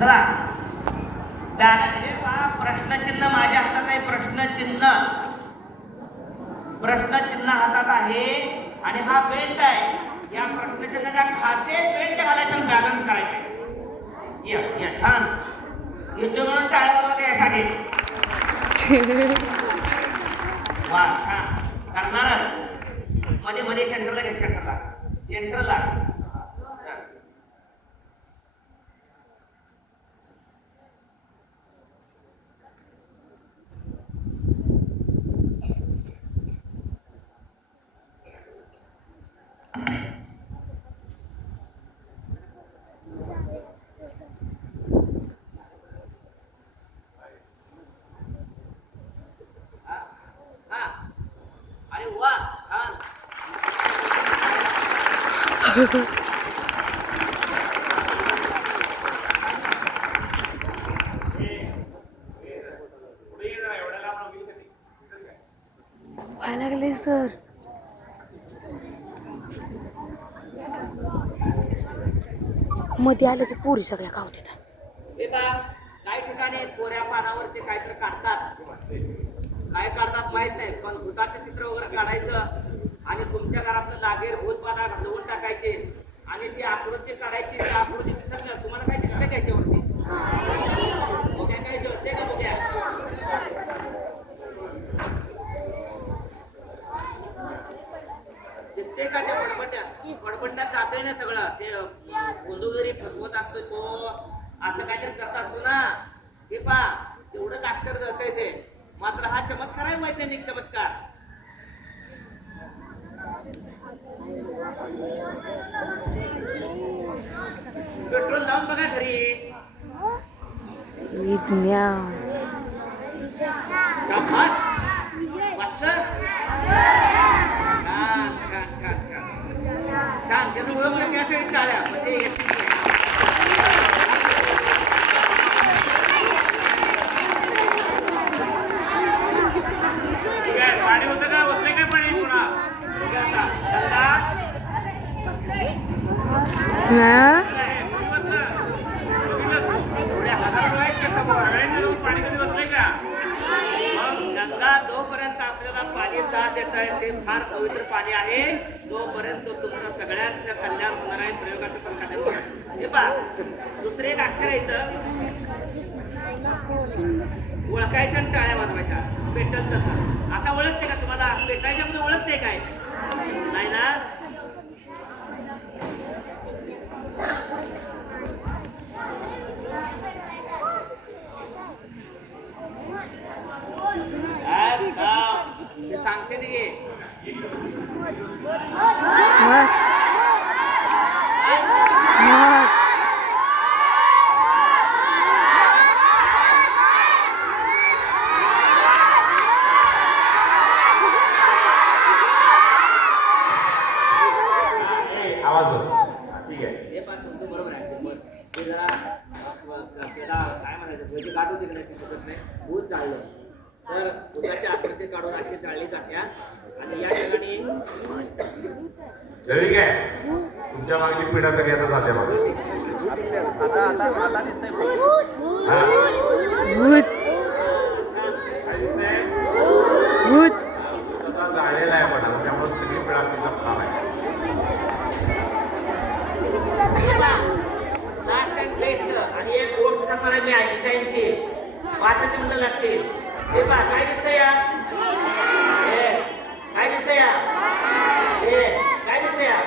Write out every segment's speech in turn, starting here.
चला प्रश्नचिन्ह माझ्या हातात आहे. प्रश्नचिन्ह हातात आहे आणि हा बेल्ट आहे. या प्रश्नचिन्हाच्या खाचे बेल्ट घालायचं, बॅलन्स करायचे. या छान युद्ध म्हणून टाळ्या यासाठी. वा छान करणार. मध्ये मध्ये सेंटरला घे, सेंटरला व्हायला लागले सर. मध्ये आलं की पोरी सगळ्या गावत येतात. काही ठिकाणी कोऱ्या पानावर ते काहीतरी काढतात. काय काढतात माहित नाही, पण भूताचं चित्र वगैरे काढायचं आणि तुमच्या घरातलं लागेर भूत पाना घडवून टाकायचे आणि ती आकृती काढायची. त्या आकृती दिसत तुम्हाला काय दिसतं काय त्यावरती? उद्या काय दिसते का? उद्या दिसते का? त्या पडपट्यात जातोय ना सगळं. ते गोंधळी फसवत असतो तो, असं काहीतरी करत असतो ना. हे पा तेवढंच अक्षर जातंय ते. मात्र हा चमत्कार आहे, वैज्ञानिक चमत्कार. पेट्रोल लावून बघा घरी. विज्ञान वाचलं? छान छान छान छान छान. त्यानं ओळखलं त्यासाठी टाळ्या. म्हणजे पाणी होतं का? होतंय काय पाणी? पुन्हा पाणी कधी होतंय का? मग गंगा जोपर्यंत आपल्याला पाणी साथ देत आहे ते फार पवित्र पाणी आहे. तोपर्यंत तुमचं सगळ्यांचं कल्याण होणार आहे. प्रयोगाचं पण कल्याण होणार आहे. हे पहा, दुसरे एक अक्षर आहे इथं. ओळखायचं आणि टाळ्या वाजवायच्या. पेटल तसं. आता ओळखते का तुम्हाला? पेटायच्या मध्ये ओळखते काय? नाही ना? ते सांगते ते काय म्हणायचं, गाठ होती नाही, भूत जाळलं तर भूताची आकृती काढून अशी जाळली जात्या. आणि या ठिकाणी तुमच्या मागली पिढा सगळी आता जाते बघा. आता दिसतंय भूत जाळलेला आहे पण त्यामुळे सगळी पिढा आपली जपणार आहे. आणि एक गोष्ट सांगणार मी आईन्स्टाईनची 5 मिनिटं लागतील. हे पहा काय दिसतंय या? काय दिसतंय या? काय दिसतंय या?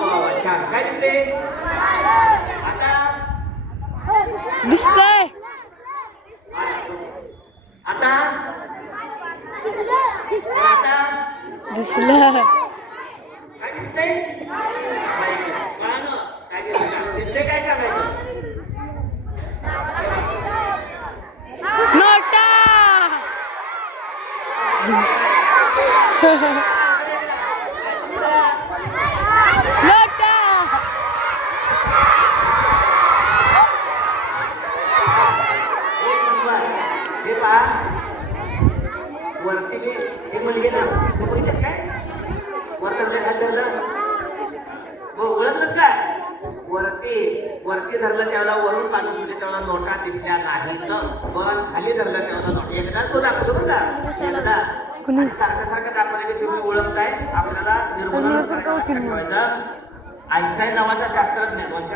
वा छान. काय दिसते आता? दिसतंय आता दिसलं. काय दिसतंय? काय दिसतंय? काय सांगायचं? नोटा. नोटा. हे पहा वरती मी एक मुलगी ना तू बघितलंस काय? वरती ओळखलंस का? वर वरती धरलं त्यावेळेला वरून पानं सुटले त्यावेळेला नोटा दिसल्या नाहीत पण खाली धरलं त्यावेळेला नोटा एकदा तो दाखवतो बघा एकदा आणि सारखं सारखं दाखवलं की तुम्ही ओळखताय आपल्याला निर्मूलन करायचं. आईन्स्टाईन नावाचा शास्त्रज्ञ 200